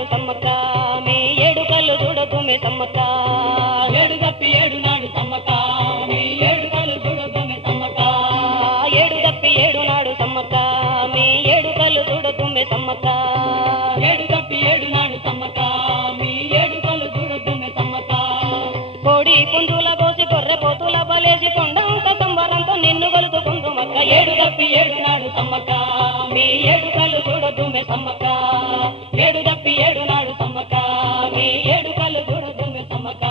నాడు సమ్మక్క మీ ఏడు కళ్ళు చూడొద్దు మే సమ్మక్క ఏడు తప్పి ఏడు నాడు సమ్మక్క మీ ఏడు కళ్ళు చూడొద్దు మే సమ్మక్క ఏడు తప్పి ఏడు నాడు సమ్మక్క మీ ఏడు కళ్ళు చూడొద్దు మే సమ్మక్క ఏడు తప్పి ఏడు నాడు సమ్మక్క మీ ఏడు కళ్ళు చూడొద్దు మే సమ్మక్క కోడి పుంజుల కోసి గొర్రె పోతుల బలేసి కొండంత సంబరంతో నిన్ను గొలుతుకుందు మక్క ఏడు తప్పి ఏడు నాడు సమ్మక్క మీ ఏడు కళ్ళు చూడొద్దు మే సమ్మక్క ఏడు తప్పి ఏడు నాడు సమ్మక్క మీ ఏడు కళ్ళు చూడొద్దు మే సమ్మక్క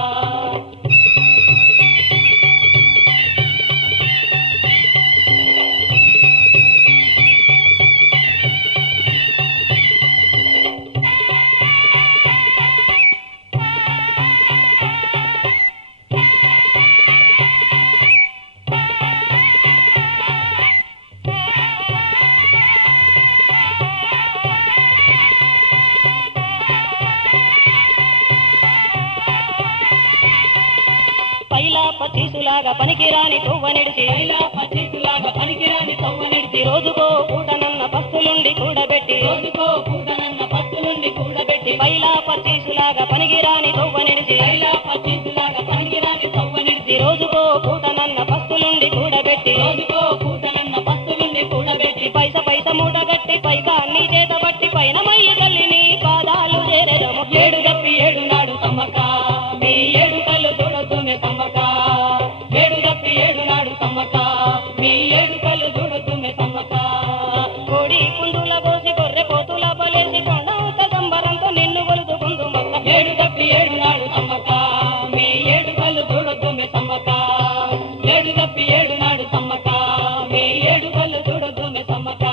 పైలా పచ్చీసులాగా పనికిరాని కొవ్వ నిడిచి పైలా పచ్చిలాగా పనికిరాని తవ్వ నడిచి రోజుకో పూటనన్న పస్తులుండి కూడబెట్టి రోజుకో పూటనన్న పత్తు నుండి కూడబెట్టి పైలా పచ్చీసులాగా పనికిరాని కొవ్వ నిడిచి పైలా పచ్చిలాగా పనికిరాని తవ్వ నడిచి రోజుకో పూటనన్న పస్తులుండి కూడబెట్టి రోజుకో పూటనన్న పత్తు నుండి కూడబెట్టి పైస పైస మూట గట్టి పైగా అన్ని చేత బట్టి పైన మయ్యి తల్లిని పాదాలు చేరెదము ఏడు తప్పి ఏడు నాడు సమ్మక్క మీ ఏడు కళ్ళు చూడొద్దు మే సమ్మక్క ఏడు తప్పి ఏడు నాడు సమ్మక్క మీ ఏడు కళ్ళు చూడొద్దు మే సమ్మక్క కోడి పుంజుల కోసి గొర్రె పోతుల బలేసి కొండంత సంబరంతో నిన్ను గొలుతుకుందు మక్క ఏడు తప్పి ఏడు నాడు సమ్మక్క మీ ఏడు కళ్ళు చూడొద్దు మే సమ్మక్క ఏడు తప్పి ఏడు నాడు సమ్మక్క మీ ఏడు కళ్ళు చూడొద్దు మే సమ్మక్క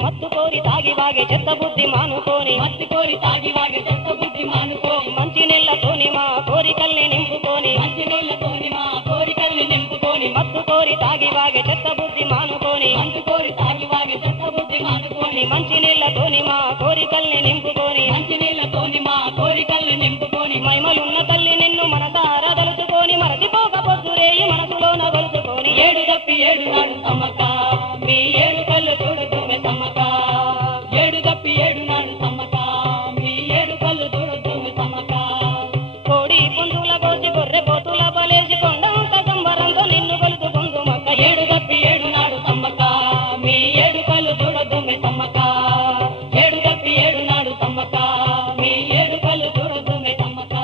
మత్తు కోరి తాగి వాగే చెత్త బుద్ధి మానుకోని మత్తి కోరి తాగి వాగే చెత్త బుద్ధి మానుకో మంచి నీళ్లతోని మా కోరికల్ని నింపుకొని మంచి నీళ్ళతోని మా కోరికల్ని నింపుకొని మత్తు కోరి తాగి వాగే చెత్త బుద్ధి మానుకొని మంచి కోరి తాగి వాగే చెత్త బుద్ధి మానుకొని మంచి నీళ్లతోని మా కోరికల్ని నింపుకొని మంచి నీళ్ళతోని మా కోరికల్ని నింపుకొని మైమలున్న తల్లి నిన్ను మనసారా తలుచుకొని మరచిపోక పొద్దురేయి మనసులోన గొలుచుకొని ఏడు తప్పి ఏడు నాడు సమ్మక్క మీ ఏడు కళ్ళు చూడొద్దు మే సమ్మక్క ఏడు తప్పి ఏడు నాడు సమ్మక్క మీ ఏడు కళ్ళు చూడొద్దు మే సమ్మక్క కోడి పుంజుల కోసి గొర్రె పోతుల బలేసి కొండంత సంబరంతో నిన్ను గొలుచుకుందు మక్క ఏడు తప్పి ఏడు నాడు సమ్మక్క మీ ఏడు కళ్ళు చూడొద్దు మే సమ్మక్క ఏడు తప్పి ఏడు నాడు సమ్మక్క మీ ఏడు కళ్ళు చూడొద్దు మే సమ్మక్క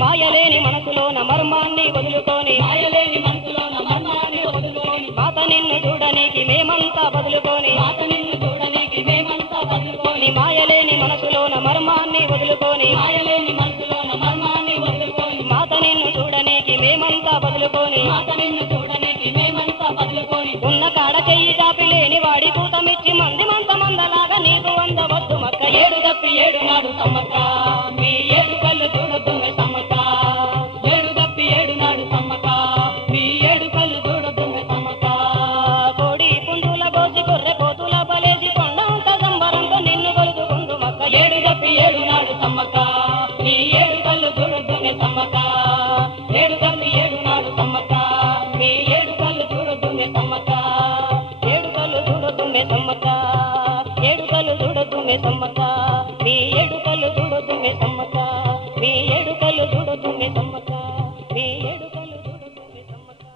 మాయలేని మనసులోన మర్మాన్ని వదులుకొని మాయలేని మనసులోన మర్మాన్ని వదులుకొని మాత నిన్ను చూడనీకి మేమంతా బదులుకొని మాత నిన్ను చూడనీకి మేమంతా వదులుకొని మాయలేని మనసులోన మర్మాన్ని వదులుకొని మాయలేని మనసులోన మర్మాన్ని వదులుకొని మాత నిన్ను చూడనీకి మేమంతా బదులుకొని మాత నిన్ను చూడనీకి మేమంతా వదులుకొని ఉన్న కాడ చెయ్యి చాపి లేని వాడి కూతమిచ్చి మంది మంత మందలాగా నీకు అందవద్దు మక్క ఏడు తప్పి ఏడు నాడు సమ్మక్క మీ ఏడు కళ్ళు చూడొద్దు మే సమ్మక్క ఏడు తప్పి ఏడు నాడు సమ్మక్క మీ ఏడు కళ్ళు చూడొద్దు మే సమ్మక్క కోడి పుంజుల కోసి గొర్రె పోతుల బలేసి కొండంత సంబరంతో నిన్ను గొలుచుకుందు మక్క ఏడు తప్పి ఏడు నాడు సమ్మక్క మీ ఏడు కళ్ళు చూడొద్దు మే సమ్మక్క ఏడు తప్పి ఏడు నాడు సమ్మక్క మీ ఏడు కళ్ళు చూడొద్దు మే సమ్మక్క ఏడు కళ్ళు చూడొద్దు మే సమ్మక్క ఏడు కళ్ళు చూడొద్దు మే సమ్మక్క మీ ఏడు కళ్ళు చూడొద్దు మే సమ్మక్క మీ ఏడు కళ్ళు చూడొద్దు మే సమ్మక్క మీ ఏడు కళ్ళు చూడొద్దు మే సమ్మక్క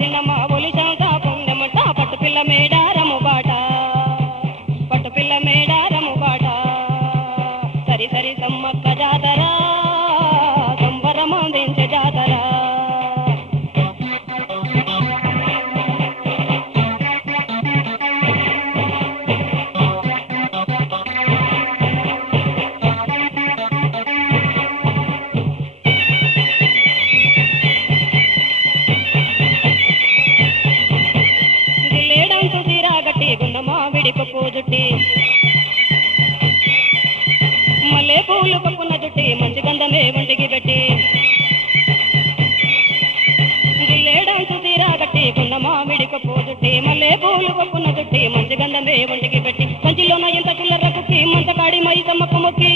చూసిన మా ఒలిశాంత పుణ్యమట పట్టు పిల్ల మేడారము బాట పట్టు పిల్ల మేడారము బాట సరి సరి సమ్మక్క జాతర సంబరమందించే జాతర గిల్లేడంచు తీరాగట్టి గున్న మామిడి పప్పు జుట్టి మల్లె పూలు పప్పున జుట్టి మంచి గంధమే ఒంటికి పెట్టి గిల్లేడంచు తీరాగట్టి గున్న మామిడి పప్పు జుట్టి మల్లె పూలు పప్పున జుట్టి మంచి గంధమే ఒంటికి పెట్టి కంచిలోన ఇంత చిల్లర కుక్కి మంచకాడి మై సమ్మక్క మొక్కి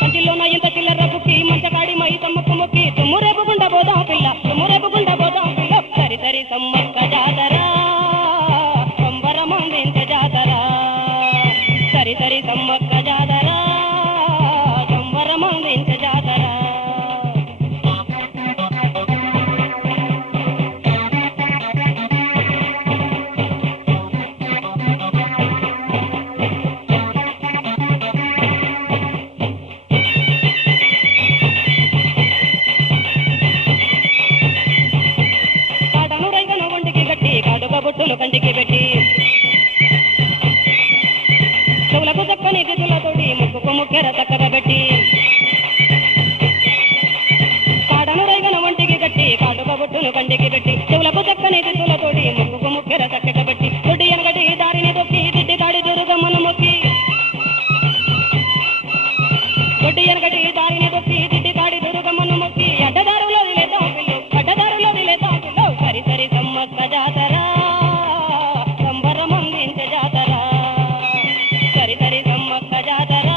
కంచిలోన ఇంత చిల్లర కుక్కి మంచకాడి మై సమ్మక్క మొక్కి తుమ్మురేపు గుండ పోదాం పిల్ల తుమ్మురేపు గుండ పోదాం పిల్ల సరి సరి సమ్మక్క జాతర సంబరమందించే జాతర సరి సరి సమ్మక్క జాతర సంబరమందించే జాతర కాటను రైగను ఒంటికి గట్టి కాటుక బొట్టులు కంటికి పెట్టి చెవులకు చక్కని దిద్దులతోటి ముక్కుకు ముక్కెర చక్కగా పెట్టి కాడను రైగన ఒంటికి గట్టి కాటుక బొట్టును కంటికి పెట్టి చెవులకు చక్కని దిద్దులతోటి ముక్కుకు ముక్కెర చక్కగా పెట్టి దొడ్డి ఎనగటి దారిని దొక్కి దిడ్డి కాడి దుర్గమ్మను మొక్కి దొడ్డి ఎనగటి దారిని దొక్కి దిడ్డి కాడి దుర్గమ్మను మొక్కి అడ్డదారులో దిలేతాం పిల్లు అడ్డదారులో దిలేతాం పిల్లు సరి సరి సమ్మక్క జాతర సంబరమందించే జాతర సరి సరి సమ్మక్క జాతర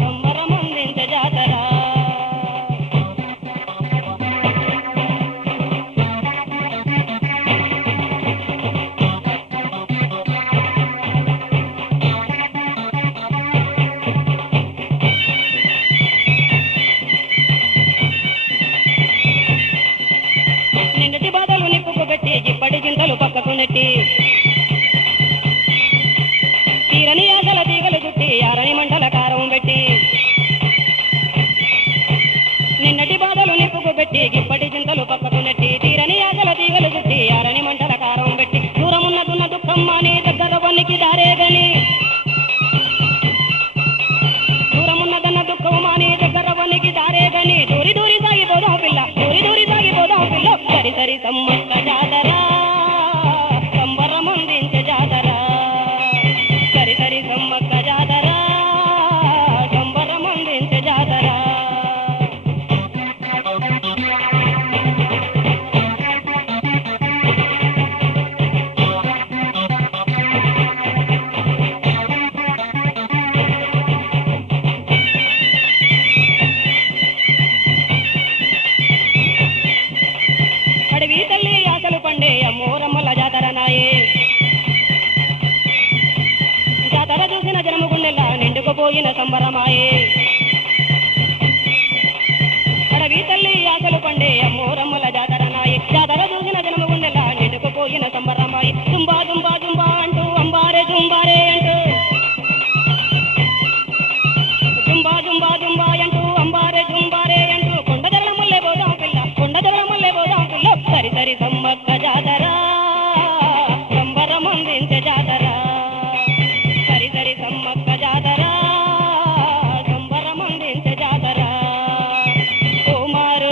సంబరమందించే జాతర నిన్నటి బాధలు నిప్పుకు పెట్టి ఇప్పటి చింతలు పక్కకు నెట్టి తీరని ఆశల తీగలు చుట్టి ఆరని మంటల కారం పెట్టి నిన్నటి బాధలు నిప్పుకు పెట్టి ఇప్పటి చింతలు పక్కకు నెట్టి తీరని ఆశల తీగలు చుట్టి ఆరని మంటల కారం పెట్టి దూరమున్నదున్న దుఃఖం మాని దగ్గర వనికి దారేగని దూరమున్నదన్న దుఃఖం మాని దగ్గర వనికి దారేగని దూరి దూరి సాగిపోదాం పిల్ల దూరి దూరి సాగిపోదాం పిల్ల సరి సరి సమ్మక్క జాతర సంబరమందించే జాతర సరి సరి సమ్మక్క జాతర సంబరమందించే జాతర అడవి తల్లి ఆశలు పండే అమ్మోరమ్మల జాతర నాయే జాతర చూసిన జనము గుండెలా నిండుకుపోయిన సంబరమాయే అడవి తల్లి ఆశలు పండే అమ్మోరమ్మల జాతర నాయే జాతర చూసిన జనము గుండెలా నిండుకుపోయిన సంబరమాయే జుంబా జుంబా జుంబా అంటూ అంబారే జుంబారే అంటూ జుంబా జుంబా జుంబా అంటూ అంబారే జుంబారే అంటూ కొండ జరల మల్లె పోదాం పిల్ల కొండ జరల మల్లె పోదాం పిల్ల సరి సరి సమ్మక్క జాతర సంబరమందించే జాతర సరి సరి సమ్మక్క జాతర సంబరమందించే జాతర ఓ మారు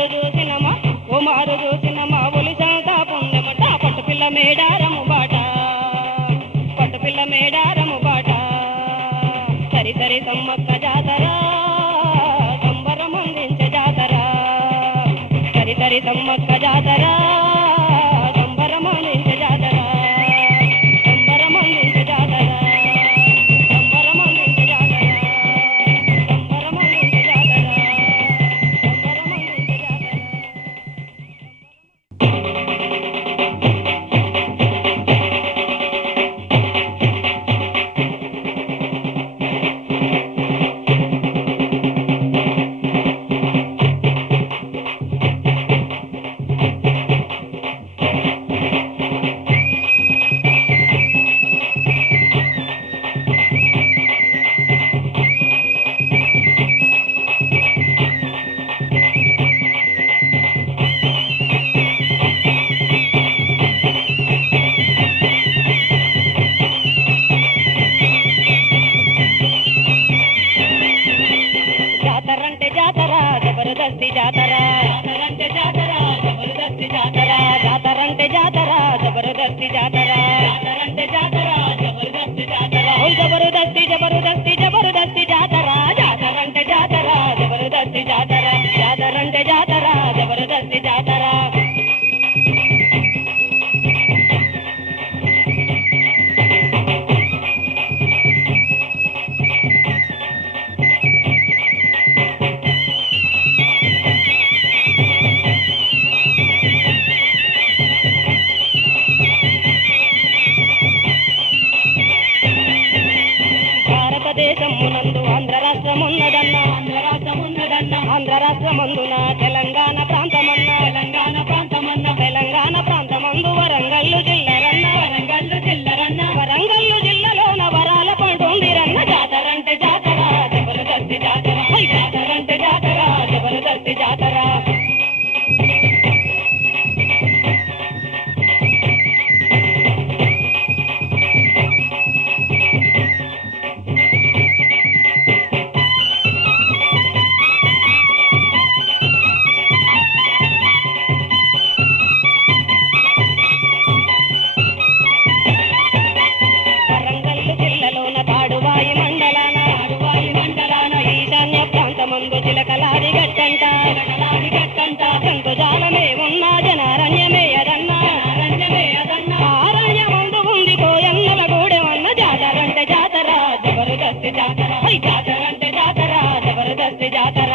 చూసినమా ఒలిశాంత పుణ్యమట పట్టు పిల్ల మేడారము బాట పట్టు పిల్ల మేడారము బాట సరి సరి సమ్మక్క జాతర సంబరమందించే జాతర సరి సరి సమ్మక్క జాతర సంబరమందించే జాతర సంబరమందించే జాతర సంబరమందించే జాతర సంబరమందించే జాతర సంబరమందించే జాతర జబర్దస్తి జాతర భారతదేశమునందు ఆంధ్ర రాష్ట్రమున్నదన్న ఆంధ్ర రాష్ట్రమందున తెలంగాణ ప్రాంతమన్న తెలంగాణ ప్రాంతమందు వరంగల్లు జిల్లరన్న వరంగల్లు జిల్లాలోన వరాల పండుందిరన్న జాతరంటే జాతర జబర్దస్తి జాతర జాతరంటే జాతర జబర్దస్తి జాతర వరంగల్లు జిల్లాలోన తాడువాయి మండలాన ఈశాన్య ప్రాంతమందు చిలకలాది గట్టంట జంతుజాలమే ఉన్న జనారణ్యమే అదన్న ఆరణ్యమందు ఉంది కోయన్నల గూడెమన్న జాతరంటే జాతర జబర్దస్తి జాతర జాతరంటే జాతర జబర్దస్తి జాతర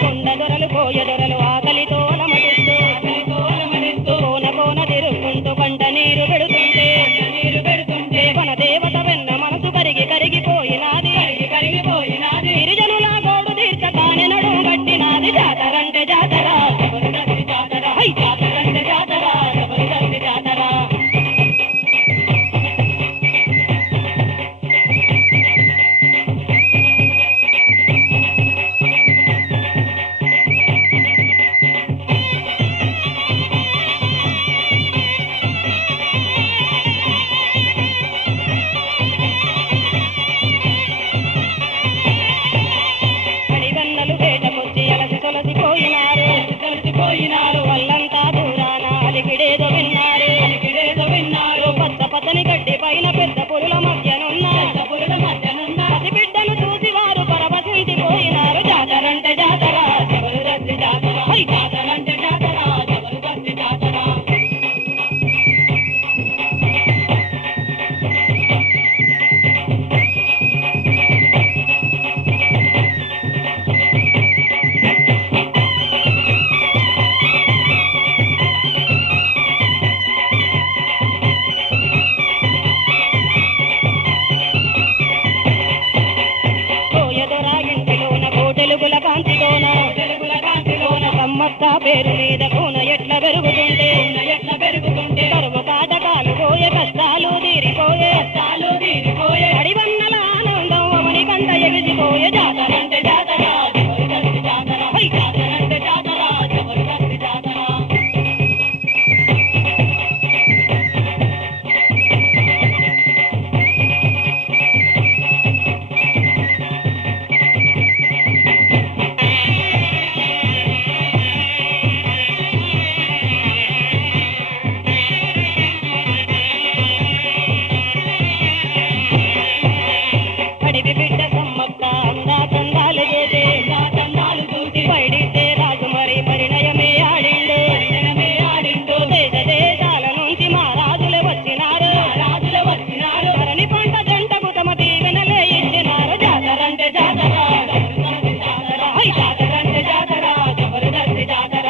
కొండదొరలు కోయదొరలు ఆకలితో అలమటిస్తూ కోన తిరుగుకుంటూ కంట నీరు పెడుతుంటే వన దేవత వెన్న మనసు కరిగిపోయినాది గిరిజనుల గోడు తీర్చ తానే నడుము గట్టినాది జాతరంటే జాతర జబర్దస్తి జాతర జాతరంటే జాతర జబర్దస్తి జాతర అడివన్నలు వేటకొచ్చి అలసి తొలసిపోయినారు వల్లంతా దూరాన అలికిడేదో విన్నారు పచ్చని గడ్డి పైన పెద్ద పురుల మధ్యనున్న పసి బిడ్డను చూసి వారు పరవశించిపోయినారు జాతరంటే జాతర జబర్దస్తి జాతర జాతరంటే జాతర జబర్దస్తి జాతర కోయదొరాగింటిలోన కోటెలుగుల కాంతిలోన సమ్మక్క పేరు మీద కూన ఎట్ల పెరుగుతుంటే కరువు కాటకాలు పోయే కష్టాలు తీరిపోయే అడివన్నల ఆనందం అవని కంట ఎగిసిపోయే జాతరంటే జాతర జబర్దస్తి జాతర జాతరంటే జాతర జబర్దస్తి జాతర అడివి బిడ్డ సమ్మక్క అందా తందాలు చూసి పైడితే రాజు మరి పరిణయమే ఆడిండు దేశ దేశాల నుంచి మా రాజులే వచ్చినారు ధరణి పంట జంటకు తమ దీవెనలే ఇచ్చినారు జాతరంటే జాతర జాతరంటే జాతర జబర్దస్తి జాతర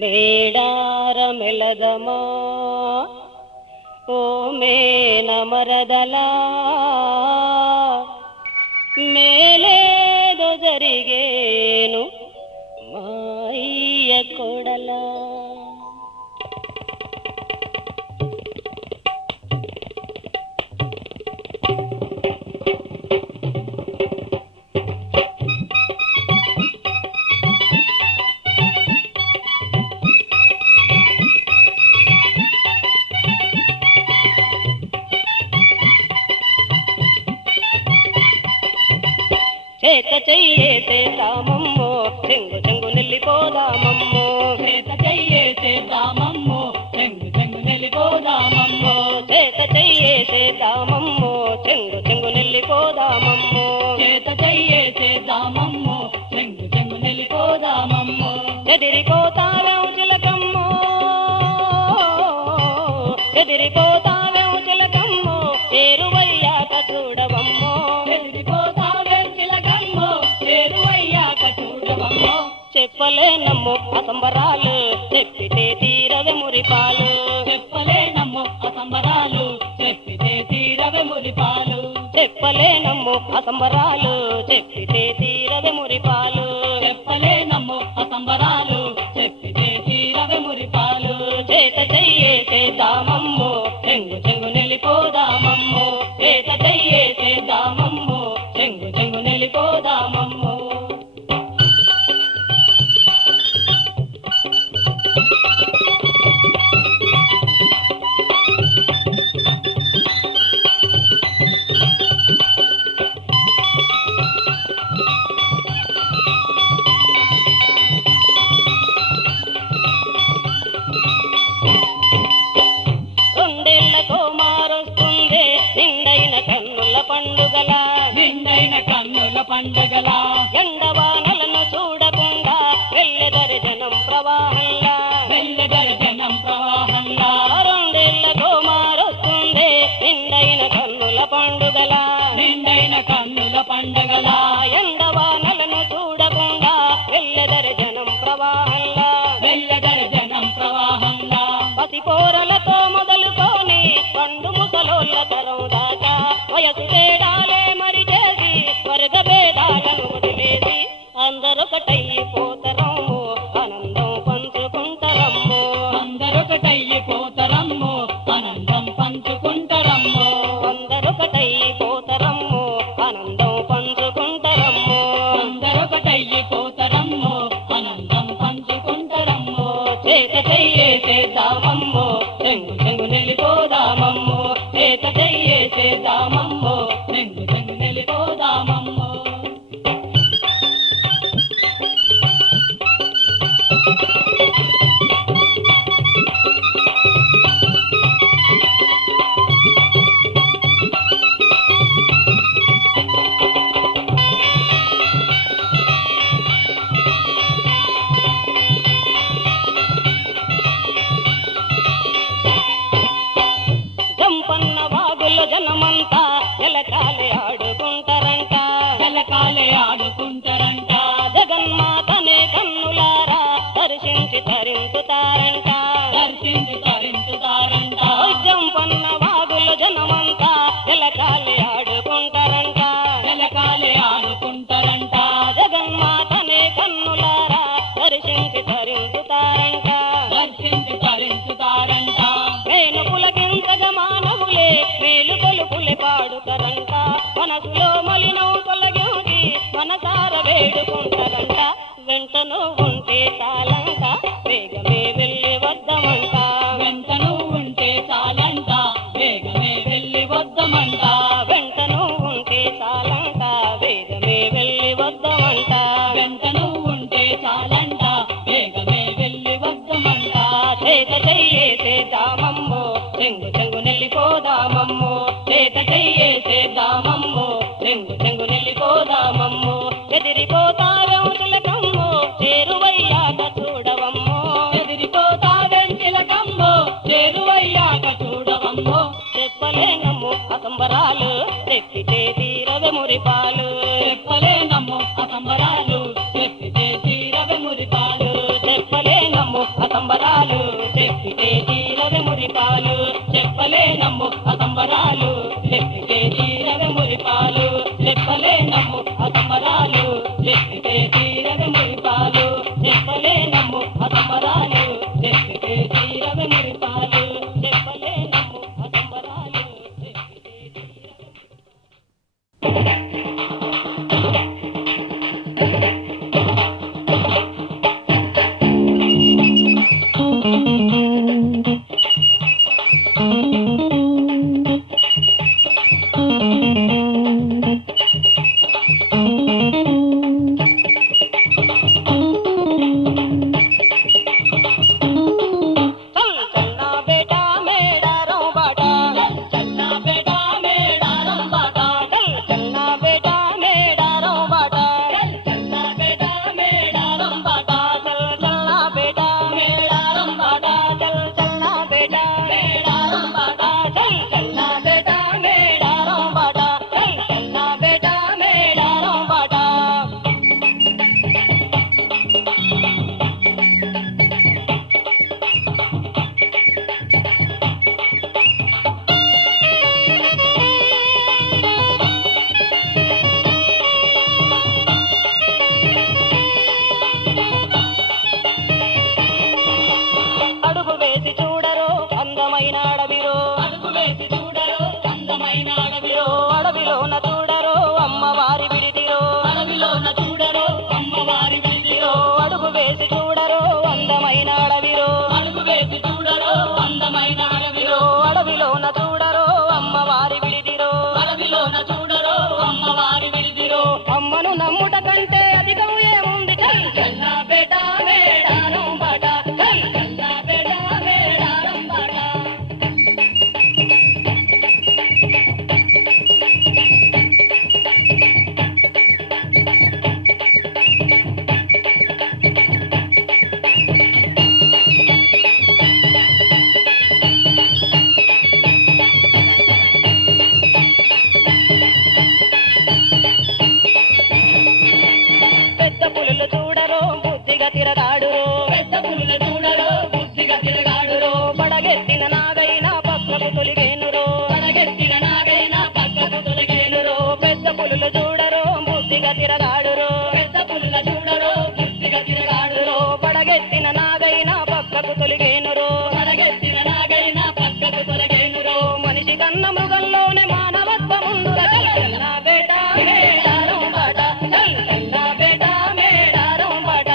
మేడార మెలదమా ఓ మేన మరదలా మేలేదో జరిగేను మాయ్య కొడలా. చేత చెయ్యేసేద్దామమ్మో చెంగు చెంగు నెల్లిపోదామమ్మో. చేత చెయ్యేసేద్దామమ్మో చెంగు చెంగు నెల్లిపోదామమ్మో. చేత చెయ్యేసేద్దామమ్మో చెంగు చెంగు నెల్లిపోదామమ్మో. చేత చెయ్యేసేద్దామమ్మో చెంగు చెంగు నెల్లిపోదామమ్మో. ఎదిరిపోతావేం చిలకమ్మో ఎదిరిపోతావేం చిలకమ్మో చేరువయ్యాక చూడవమ్మో. ఎదిరిపోతావేం చిలకమ్మో చేరువయ్యాక చూడవమ్మో. చెప్పలేనమ్మో అసంబరాలు చెప్పితే తీరవే మురిపాలు. చెప్పలేనమ్మో అసంబరాలు చెప్పితే తీరవే మురిపాలు. చెప్పలేనమ్మో అసంబరాలు చెప్పితే తీరవే మురిపాలు. చెప్పలేనమ్మో అసంబరాలు చెప్పితే తీరవే మురిపాలు. చేత చెయ్యేసేద్దామమ్మో చెంగు చెంగు నెల్లిపోదామమ్మో. చేత చెయ్యేసేద్దామమ్మో చెంగు చెంగు నెల్లిపోదామమ్మో. రెండేళ్లకో మారొస్తుంది నిండైన కన్నుల పండుగల. నిండైన కన్నుల పండుగల ఎండవానలను చూడకుండా వెళ్ళెదరి జనం ప్రవాహంలా. వెళ్ళెదరి జనం ప్రవాహంలా. రెండేళ్లకో మారొస్తుంది నిండైన కన్నుల పండుగల. నిండైన కన్నుల పండుగల ఎండవానలను చూడకుండా వెళ్ళెదరి జనం ప్రవాహంలా. వెళ్ళెదరి జనం ప్రవాహంలా. పసిపోరలతో మొదలుకొని పండు ముసలోళ్ళ తరం దాకా వయసు తేడాలే మరి చేసి వర్గ భేదాలను వదిలేసి అందరొకటైపోతరమ్మో ఆనందం పంచుకుంటారమ్మో. అందరొకటైపోతరమ్మో ఆనందం పంచుకుంటారమ్మో. అందరొకటైపోతరమ్మో ఆనందం పంచుకుంటారమ్మో. అందరొకటైపోతరమ్మో ఆనందం పంచుకుంటారమ్మో. చేత చెయ్యేసేద్దామమ్మో చెంగు చెంగు నెల్లిపోదామమ్మో. చేత చెయ్యేసేద్దామమ్మో చెంగు చెంగు నెల్లిపోదామమ్మో. గంపన్న వాగులో జనమంతా ఎలకాలే ఆడుకుంటారంట. జలకాలే ఆడుకుంటారంట. జగన్మాతనే కన్నులారా దర్శించి తరించుతారంట. దర్శించి తరించుతారంట. జంపన్న వాగులో జనమంతా ఎలకాలే ఆడుకుంటారంట. జలకాలే ఆడుకుంటారంట. జగన్మాతనే కన్నులారా దర్శించి తరించుతారంట. దర్శించి తరించుతారంట. నేను పులకించగ మానవులే మేలు కొలుపులే పాడుతారంట. మనసులో మలినం తొలగించి మనసార వేడుకుంటారంట. వెంటను ఉంటే చాలంట వేగమే వెళ్ళి వద్దమంట. వెంటను ఉంటే చాలంట వేగమే వెళ్ళి వద్దమంట. వెంటను ఉంటే చాలంట వేగమే వెళ్ళి వద్దమంట. వెంటను ఉంటే చాలంట వేగమే వెళ్ళి వద్దమంట. చేత చెయ్యేసేద్దామమ్మో చెంగు చెంగు నెల్లిపోదామమ్మో. చేత చెయ్యేసేద్దామమ్మో చెంగు చెంగు నెల్లిపోదామమ్మో. ఎదిరిపోతావేం చిలకమ్మో చేరువయ్యాక చూడవమ్మో. ఎదిరిపోతావేం చిలకమ్మో చేరువయ్యాక చూడవమ్మో. చెప్పలేనమ్మో అసంబరాలు చెప్పితే తీరవే మురిపాలు. చెప్పలేనమ్మో అసంబరాలు చెప్పితే తీరవే మురిపాలు. చెప్పలేనమ్మో అసంబరాలు చెప్పితే తీరవే మురిపాలు చెప్పలేనమ్ము అసంబరాలు చెప్పితే తీరవే మురిపాలు చెప్పలేనమ్ము అసంబరాలు చెప్పితే తీరవే మురిపాలు చెప్పలేనమ్ము అసంబరాలు చెప్పితే తీరవే మురిపాలు చెప్పలేనమ్ము అసంబరాలు చెప్పితే చల్నా బేటా మేడారం బాట చల్నా బేటా మేడారం బాట చల్నా బేటా మేడారం బాట చల్నా బేటా మేడారం బాట చల్నా బేటా మేడారం బాట చల్నా బేటా మేడారం బాట చల్నా బేటా మేడారం బాట చల్నా బేటా మేడారం బాట అడుగు వేసి చూడరో అందమైన అడవిలో అడుగు వేసి చూడరు అందమైన అడవిలో అడవిలోన చూడరో అమ్మవారి విడిదిరో అడవిలోన చూడరు అమ్మవారి విడిదిలో అడుగు వేసి చూడరో అందమైన అడవిలో అడుగు వేసి చూడరు అందమైన అడవిలో అడవిలోన చూడరో అమ్మవారి విడిదిరో అడవిలోన చూడరు అమ్మవారి విడిదిలో అమ్మను నమ్ముట కంటే అధికం ఏముంది చల్నా బేటా మేడారం బాట చల్నా బేటా మేడారం బాట పెద్ద పులులు చూడరో బుద్ధిగా తిరగాడురో పెద్ద పులుల చూడరు బుద్ధిగా తిరగాడురో పడగెత్తిన నాగైన పక్కకు తొలిగేనురో పడగెత్తిన నాగైనా పక్కకు తొలగేనురో పెద్ద పులులు చూడరో బుద్ధిగా తిరగాడురో పెద్ద పులుల చూడరు బుద్ధిగా తిరగాడురో పడగెత్తిన నాగైన పక్కకు తొలిగేనురో పడగెత్తిన నాగైనా పక్కకు తొలగేనురో మనిషి కన్న మృగంలోనే మానవత్వముందురా చల్నా బేటా మేడారం బాట చల్నా బేటా మేడారం బాట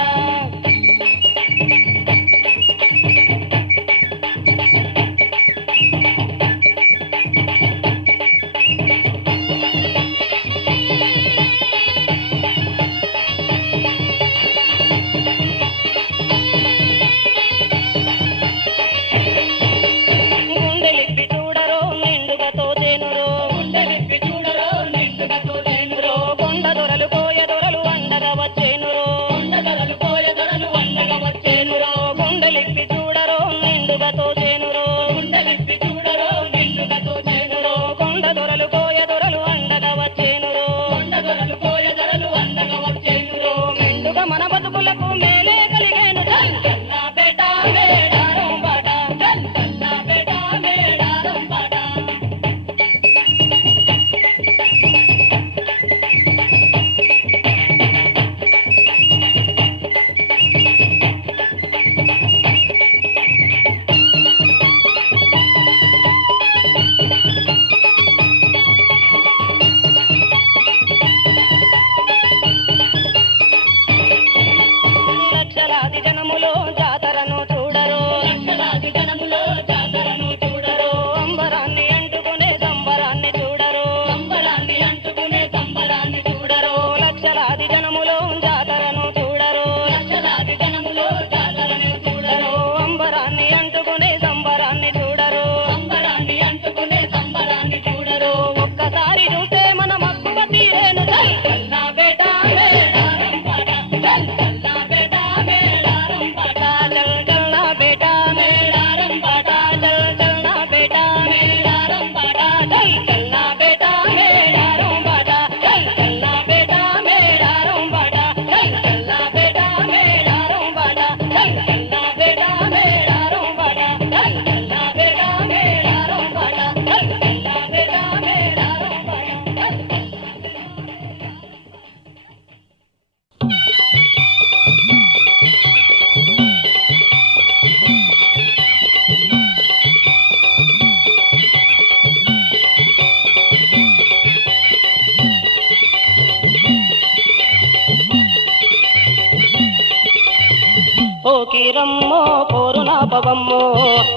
కీరమ్మో పోరునాపవమ్మో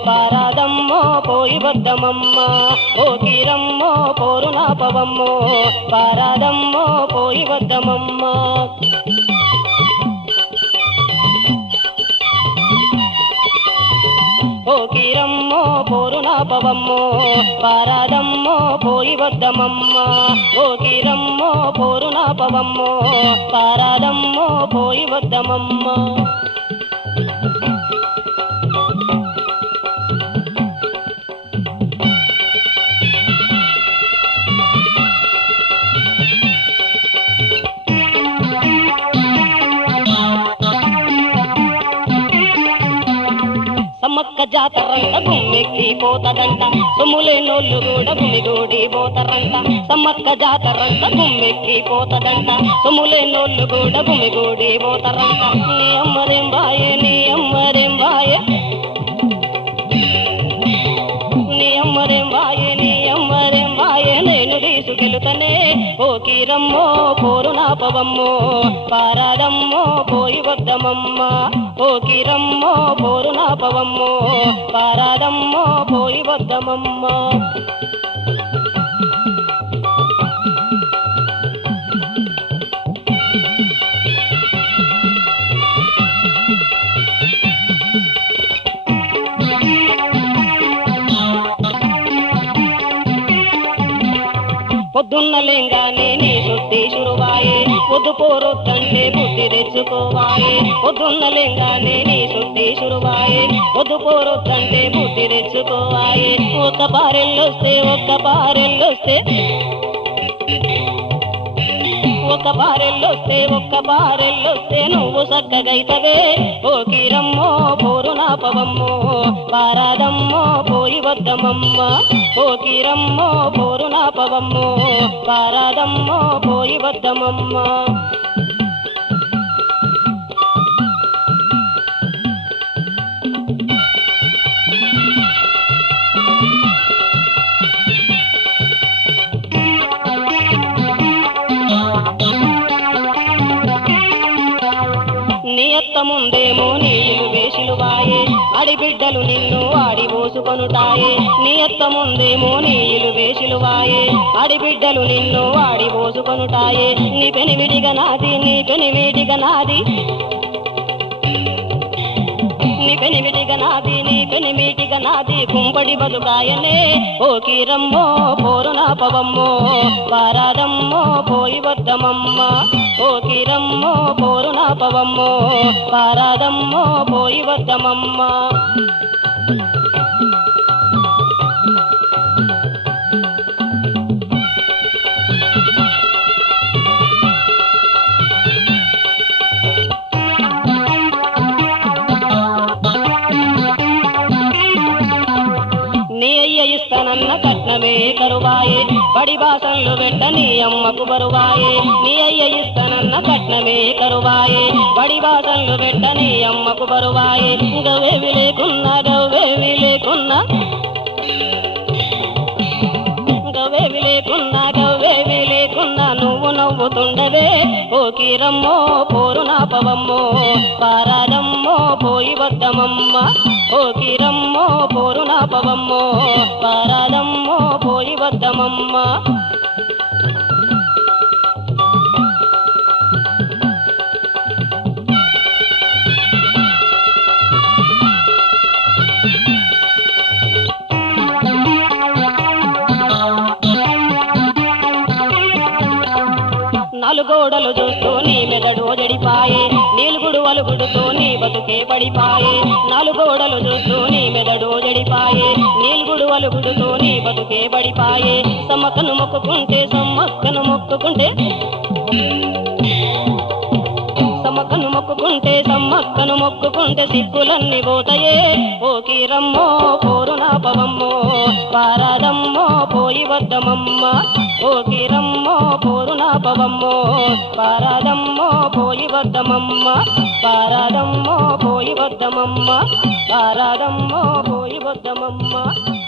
పారాదమ్మో పోయి వద్దమమ్మ ఓ కీరమ్మో పోరునాపవమ్మో పారాదమ్మో పోయి వద్దమమ్మ ఓ కీరమ్మో పోరునాపవమ్మో పారాదమ్మో పోయి వద్దమమ్మ ఓ కీరమ్మో పోరునాపవమ్మో పారాదమ్మో పోయి వద్దమమ్మ సమ్మక్క జాతరంట గుమ్మెక్కి పోతదంట సొమ్ములేనోళ్ళు కూడా గుమిగూడి పోతారంట సమ్మక్క జాతరంట గుమ్మెక్కి పోతదంట సొమ్ములేనోళ్ళు కూడా గుమిగూడి పోతారంట నీ అమ్మరేం బాయే నీ అమ్మరేం బాయే నీ అమ్మరేం బాయే నీ అమ్మరేం బాయే నేను తీసుకెళుతనే ఓ కీరమ్మో పోరునాపవమ్మో పారాదమ్మో పోయి వద్దమమ్మ ఓ కీరమ్మో పోరునాపవమ్మో పారాదమ్మో పోయి వద్దమమ్మ పొద్దున్న లేంగానే నీ శుద్ధి శురువాయే పొద్దు పోరొద్దంటే బుద్ధి తెచ్చుకోవాయే పొద్దున్న లేంగానే నీ శుద్ధి శురువాయే పొద్దు పోరొద్దంటే బుద్ధి తెచ్చుకోవాయే ఒక్క పారెళ్ళొస్తే ఒక్క పారెళ్ళొస్తే నువ్వు చక్కగైతవే ఓ కీరమ్మో పోరునాపవమ్మో పారాదమ్మో పోయి వద్దమమ్మ ఓ కీరమ్మో పోరునాపవమ్మో పారాదమ్మో పోయి వద్దమమ్మ నీ అత్త ముందేమో నీళ్ళు వేసిలువాయే అడిబిడ్డలు నిన్ను ఆడి పోసుకొనుటాయే నీ అత్త ముందేమో నీళ్ళు వేసిలువాయే అడిబిడ్డలు నిన్ను ఆడి పోసుకొనుటాయే నీ పెనివిడిగా నాది నీ పెనివిడిగా నాది నీ పెనిమిటిగా నాది నీ పెనిమిటిగా నాది కుంపడి బతుకాయనే ఓ కీరమ్మో పోరునాపవమ్మో పారాదమ్మో పోయి వద్దమమ్మ ఓ కీరమ్మో పోరునాపవమ్మో పారాదమ్మో పోయి వద్దమమ్మ నీ అయ్య ఇస్తానన్న కట్నమే కరువాయే బడి బాసన్లు పెట్ట నీ అమ్మకు బరువాయే నీ అయ్య ఇస్తానన్న కట్నమే కరువాయే బడి బాసన్లు పెట్ట నీ అమ్మకు బరువాయే గవేవి లేకున్నా గవేవి లేకున్నా గవేవి లేకున్నా నువ్వు నవ్వుతుండవే ఓ కీరమ్మో పోరునాపవమ్మో పారాదమ్మో పోయి వద్దమమ్మ ఓ కీరమ్మో పోరునాపవమ్మో పారాదమ్మో పోయి వద్దమమ్మ నాలుగోడలు చూస్తూ నీ మెదడు జడిపాయే నీలుగుడు అలుగుడుతో నీ బతుకే పడిపాయే నాలుగోడలు చూస్తూ నీ మెదడు జడిపాయే నీలుగుడు అలుగుడుతో నీ బతుకే పడిపాయే సమ్మక్కను మొక్కుకుంటే సమ్మక్కను మొక్కుకుంటే సమ్మక్కను మొక్కుకుంటే సిగ్గులన్నీ పోతాయే ఓ కీరమ్మో పోరునాపవమ్మో పారాదమ్మో పోయి వద్దమమ్మ ఓ కీరమ్మో పోరునాపవమ్మో పారాదమ్మో పోయి వద్దమమ్మ పారాదమ్మో పోయి వద్దమమ్మ పారాదమ్మో పోయి వద్దమమ్మ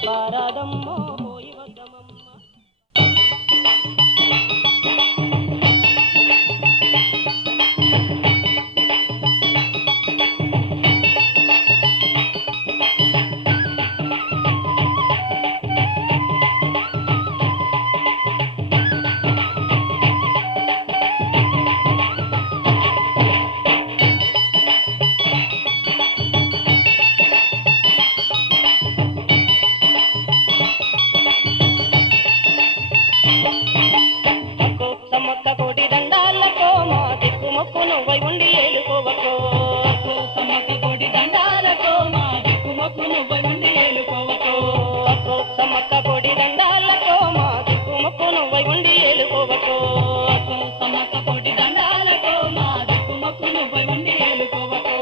పారాదమ్మో పోయి వద్దమమ్మ దిక్కుమొక్కు నువ్వై ఉండి ఏలుకోవకో అక్కో సమ్మక్క కోడి దండాలకో మా దిక్కుమొక్కు నువ్వై ఉండి ఏలుకోవకో అక్కో సమ్మక్క కోటి దండాలకో మా దిక్కుమొక్కు నువ్వై ఉండి ఏలుకోవకో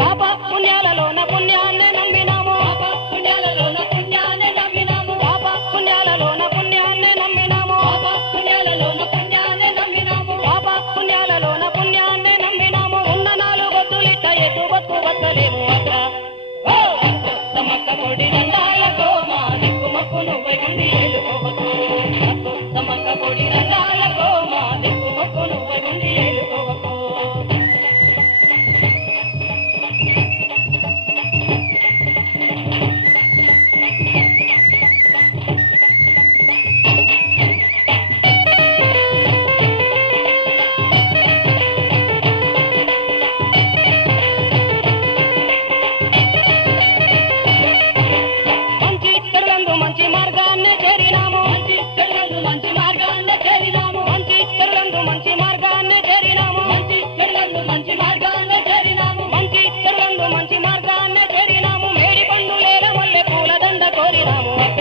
పాప పుణ్యాలలోన పుణ్యాన్నే నమ్మినాము పాప పుణ్యాలలోన పుణ్యాన్ని నమ్మినాము పాప పుణ్యాలలోన పుణ్యాన్నే నమ్మినాము పాప పుణ్యాలలోన పుణ్యాన్ని నమ్మినాము పాప పుణ్యాలలోన పుణ్యాన్నే నమ్మినాము ఉన్న నాలుగొద్దులిట్ట ఎటు బతుకు బతకలేము అక్క అక్కో సమ్మక్క కోటి దండాలకో మా దిక్కుమొక్కు నువ్వై ఉండి ఏలుకోవకో అక్కో సమ్మక్క కోటి దండాలకో మా దిక్కుమొక్కు నువ్వై ఉండి ఏలుకోవకో మంచి చెడులందు మంచి మార్గాన్నే చేరినాము మంచి చెడులందు మంచి మార్గాన్ని చేరినాము మంచి చెడులందు మంచి మార్గాన్నే చేరినాము మంచి చెడులందు మంచి మార్గాన్ని చేరినాము మంచి చెడులందు మంచి మార్గాన్నే చేరినాము మేడి పండు లేల మల్లె పూల దండ కోరినాము అక్క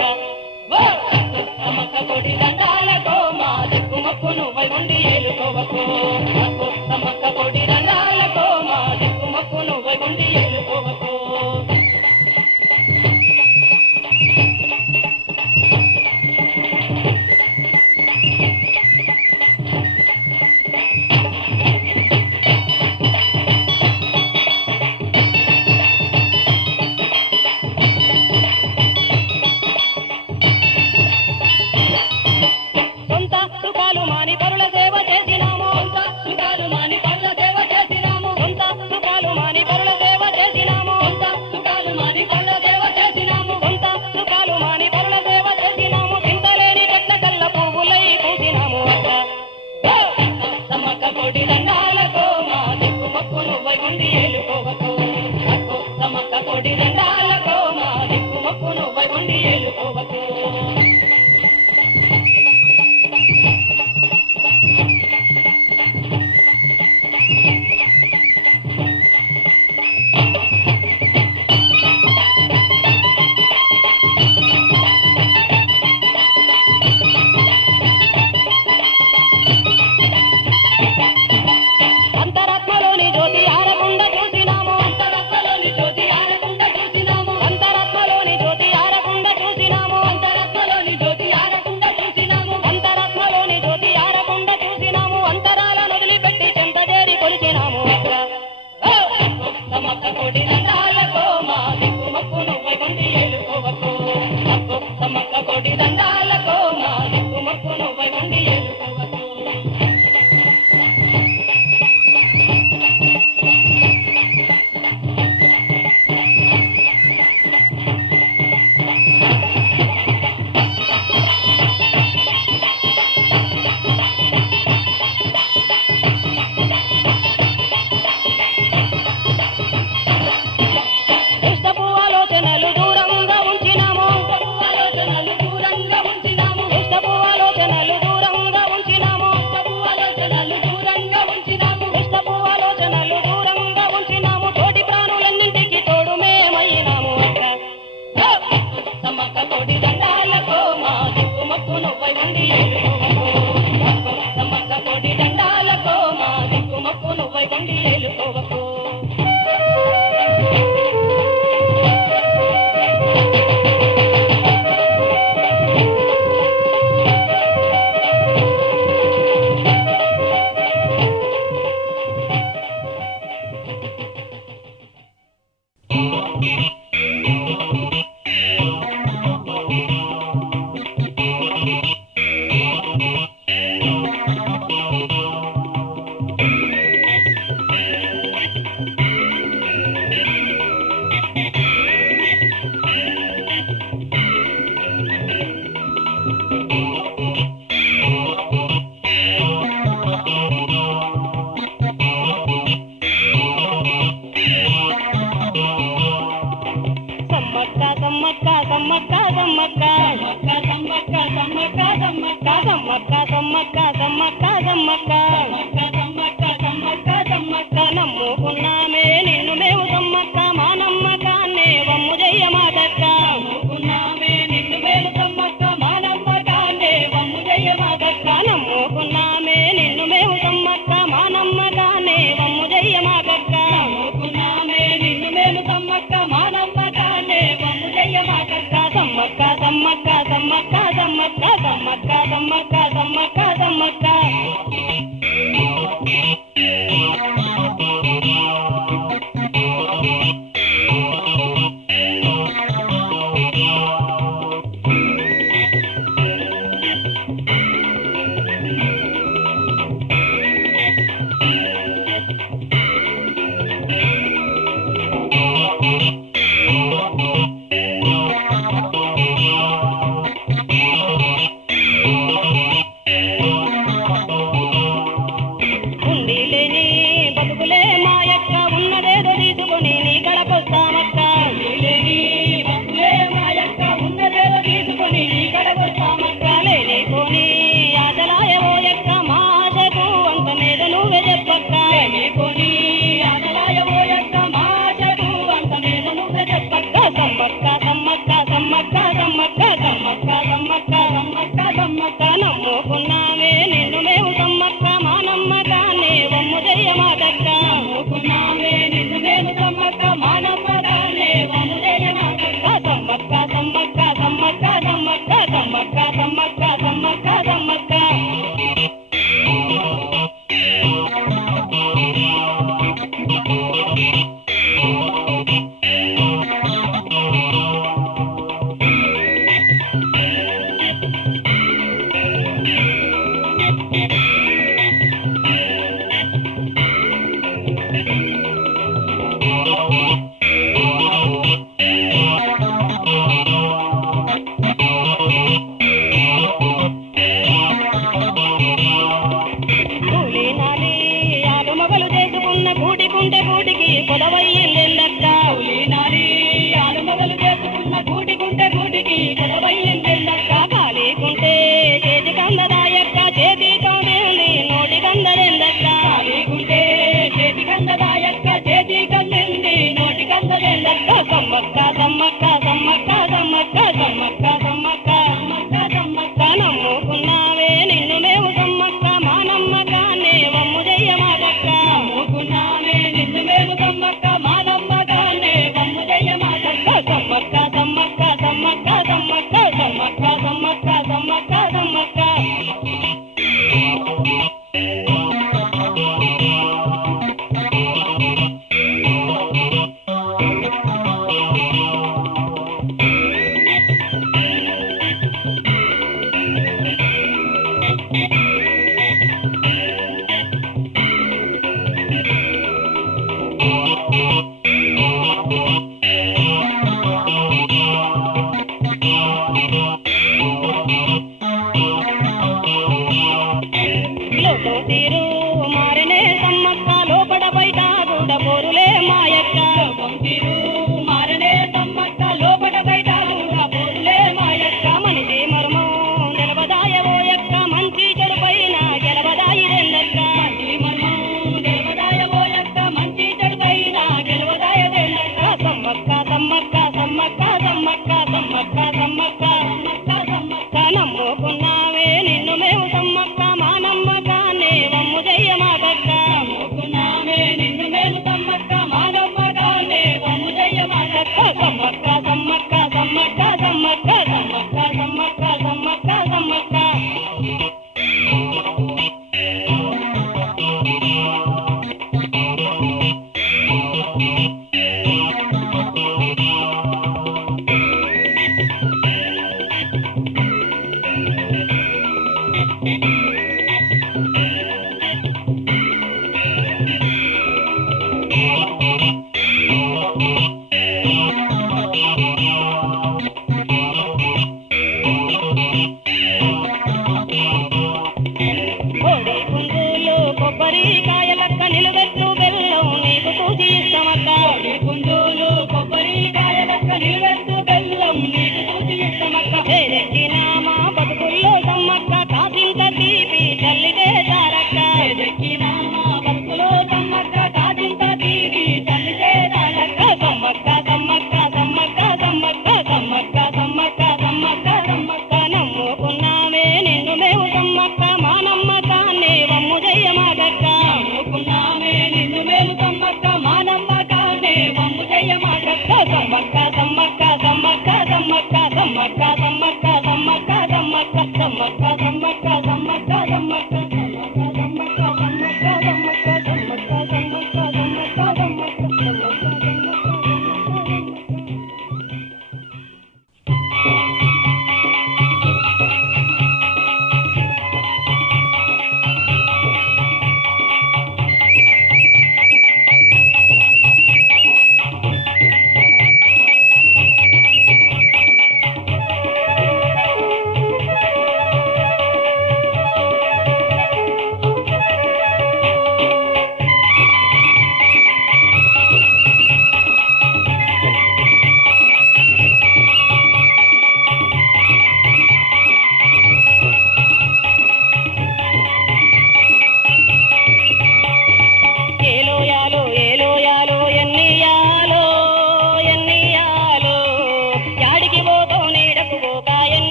అక్కో సమ్మక్క కోటి దండాలకో మా దిక్కుమొక్కు నువ్వై ఉండి ఏలుకోవకో అక్కో సమ్మక్క కోటి దండాలకో మా దిక్కుమొక్కు నువ్వై ఉండి ఏలుకోవకో సొంత సుఖాలు మాని పరుల సేవ చేసినాము సొంత సుఖాలు మాని పళ్ళ సేవ చేసినాము సొంత సుఖాలు మాని పరుల సేవ చేసినాము సొంత సుఖాలు మాని పళ్ళ సేవ చేసినాము సొంత సుఖాలు మాని పరుల సేవ చేసినాము చింతలేని చెట్ల కల్ల పువ్వులై పూసినాము అక్క అక్కో సమ్మక్క కోటి దండాలకో మా దిక్కుమొక్కు నువ్వై ఉండి ఏలుకోవకో అక్కో సమ్మక్క కోటి దండాలకో మా దిక్కుమొక్కు నువ్వై ఉండి ఏలుకోవకో అంతరాత్మలోని జ్యోతి ఆరకుండా చూసినాము అంతరాత్మలోని జ్యోతి ఆరకుండా చూసినాము అంతరాత్మలోని జ్యోతి ఆరకుండా చూసినాము అంతరాత్మలోని జ్యోతి ఆరకుండా చూసినాము అంతరాత్మలోని జ్యోతి ఆరకుండా చూసినాము అంతరాలను వదిలిపెట్టి చెంత చేరి కొలిచినాము అక్క అక్కో సమ్మక్క కోటి దండాలకో మా దిక్కుమొక్కు నువ్వై ఉండి ఏలుకోవకో అక్కో సమ్మక్క కోటి దండాలకో మా దిక్కుమొక్కు నువ్వై ఉండి ఏలుకోవకో దుష్టపు ఆలోచనలు దూరంగా ఉంచినాము ఆలోచనలు దూరంగా ఉంచినాము దుష్టపు ఆలోచనలు దూరంగా ఉంచినాము ఆలోచనలు దూరంగా ఉంచినాము దుష్టపు ఆలోచనలు దూరంగా ఉంచినాము తోటి ప్రాణులన్నింటికి తోడు మేమైనాము అక్క సమ్మక్క కోటి దండాలకో మా దిక్కుమొక్కు నువ్వై ఉండి ఏలుకోవకో అక్కో సమ్మక్క కోటి దండాలకో మా దిక్కుమొక్కు నువ్వై ఉండి ఏలుకోవకో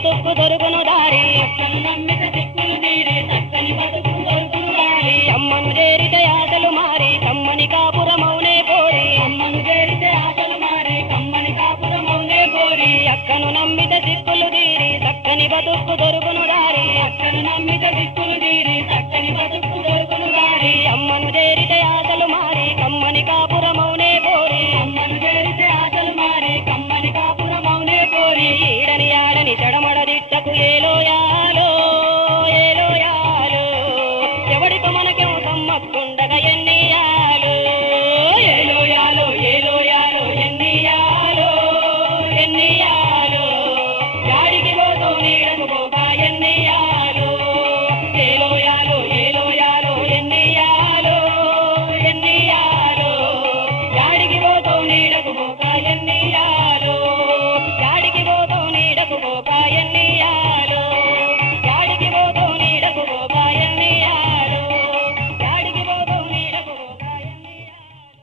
బతుకు దొరుకును దారి అక్కను నమ్మిత దిక్కులు తీరి చక్కని బతుకు దొరుకును దారి అమ్మను చేరితే ఆశలు మారి కమ్మని కాపురమౌనే కోరి అమ్మను చేరితే ఆశలు మారి కమ్మని కాపురమౌనే కోరి అక్కను నమ్మిత దిక్కులు తీరి చక్కని బతుకు దొరుకును దారి అక్కను నమ్మిత దిక్కులు తీరి చక్కని బతుకు దొరుకును దారి అమ్మను చేరితే ఆశలు మారి కమ్మని కాపురమౌనే కోరి అమ్మను చేరితే ఆశలు మారి కమ్మని కాపురమౌనే కోరి ఈడని ఆడని చెడమడ దిట్టకు ఏలోయాలో ఏలోయాలో ఎవడితో మనకేం సమ్మక్కుండగా ఎన్ని